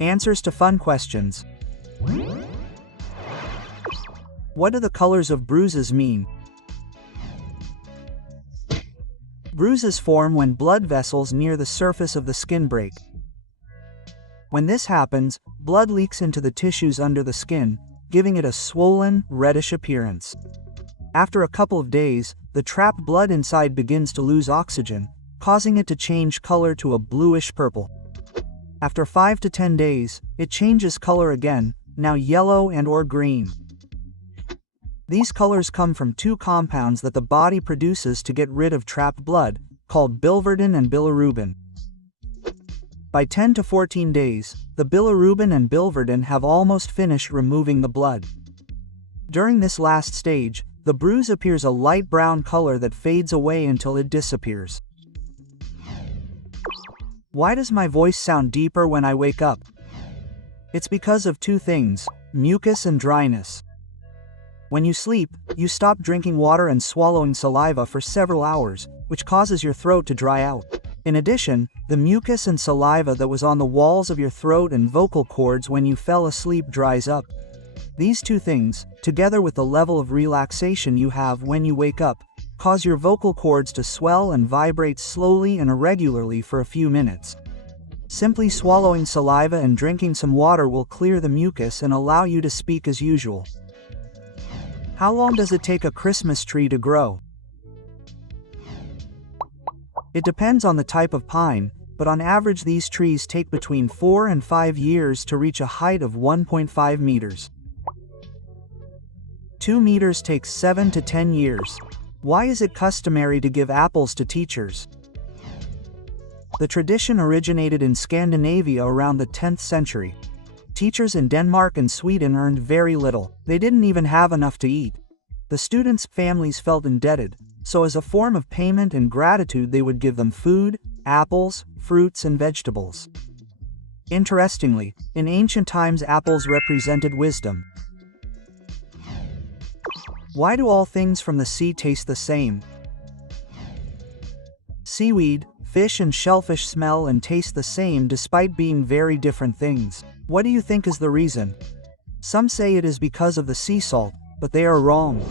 Answers to fun questions. What do the colors of bruises mean? Bruises form when blood vessels near the surface of the skin break. When this happens, blood leaks into the tissues under the skin, giving it a swollen, reddish appearance. After a couple of days, the trapped blood inside begins to lose oxygen, causing it to change color to a bluish purple. After 5 to 10 days, it changes color again, now yellow and/or green. These colors come from two compounds that the body produces to get rid of trapped blood, called biliverdin and bilirubin. By 10 to 14 days, the bilirubin and biliverdin have almost finished removing the blood. During this last stage, the bruise appears a light brown color that fades away until it disappears. Why does my voice sound deeper when I wake up? It's because of two things: mucus and dryness. When you sleep, you stop drinking water and swallowing saliva for several hours, which causes your throat to dry out. In addition, the mucus and saliva that was on the walls of your throat and vocal cords when you fell asleep dries up. These two things, together with the level of relaxation you have when you wake up, cause your vocal cords to swell and vibrate slowly and irregularly for a few minutes. Simply swallowing saliva and drinking some water will clear the mucus and allow you to speak as usual. How long does it take a Christmas tree to grow? It depends on the type of pine, but on average these trees take between 4 and 5 years to reach a height of 1.5 meters. 2 meters takes 7 to 10 years. Why is it customary to give apples to teachers? The tradition originated in Scandinavia around the 10th century. Teachers in Denmark and Sweden earned very little. They didn't even have enough to eat. The students' families felt indebted, so as a form of payment and gratitude they would give them food, apples, fruits and vegetables. Interestingly, in ancient times apples represented wisdom. Why do all things from the sea taste the same? Seaweed, fish and shellfish smell and taste the same despite being very different things. What do you think is the reason? Some say it is because of the sea salt, but they are wrong.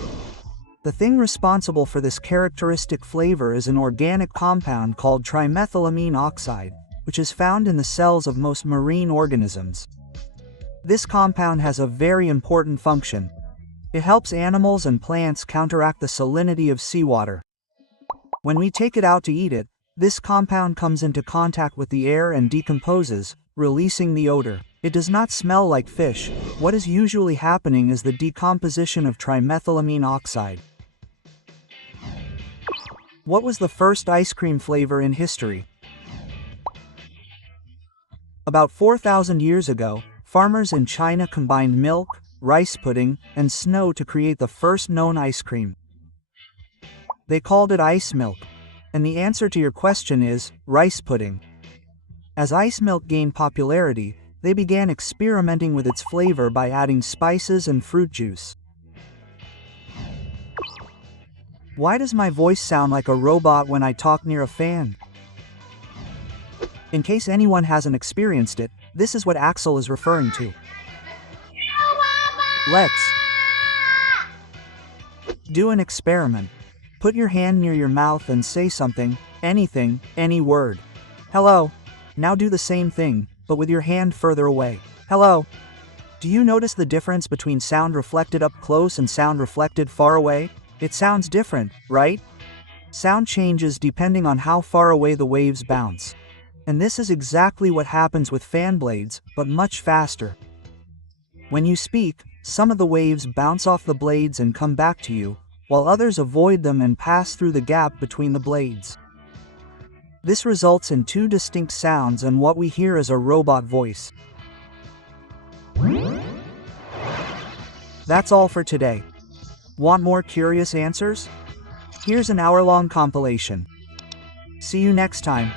The thing responsible for this characteristic flavor is an organic compound called trimethylamine oxide, which is found in the cells of most marine organisms. This compound has a very important function. It helps animals and plants counteract the salinity of seawater. When we take it out to eat it, this compound comes into contact with the air and decomposes, releasing the odor. It does not smell like fish. What is usually happening is the decomposition of trimethylamine oxide. What was the first ice cream flavor in history? About 4,000 years ago, farmers in China combined milk, rice pudding, and snow to create the first known ice cream. They called it ice milk. And the answer to your question is rice pudding. As ice milk gained popularity, they began experimenting with its flavor by adding spices and fruit juice. Why does my voice sound like a robot when I talk near a fan? In case anyone hasn't experienced it, this is what Axel is referring to. Let's do an experiment. Put your hand near your mouth and say something, anything, any word. Hello. Now do the same thing, but with your hand further away. Hello. Do you notice the difference between sound reflected up close and sound reflected far away? It sounds different, right? Sound changes depending on how far away the waves bounce. And this is exactly what happens with fan blades, but much faster. When you speak, some of the waves bounce off the blades and come back to you, while others avoid them and pass through the gap between the blades. This results in two distinct sounds and what we hear is a robot voice. That's all for today. Want more curious answers? Here's an hour-long compilation. See you next time.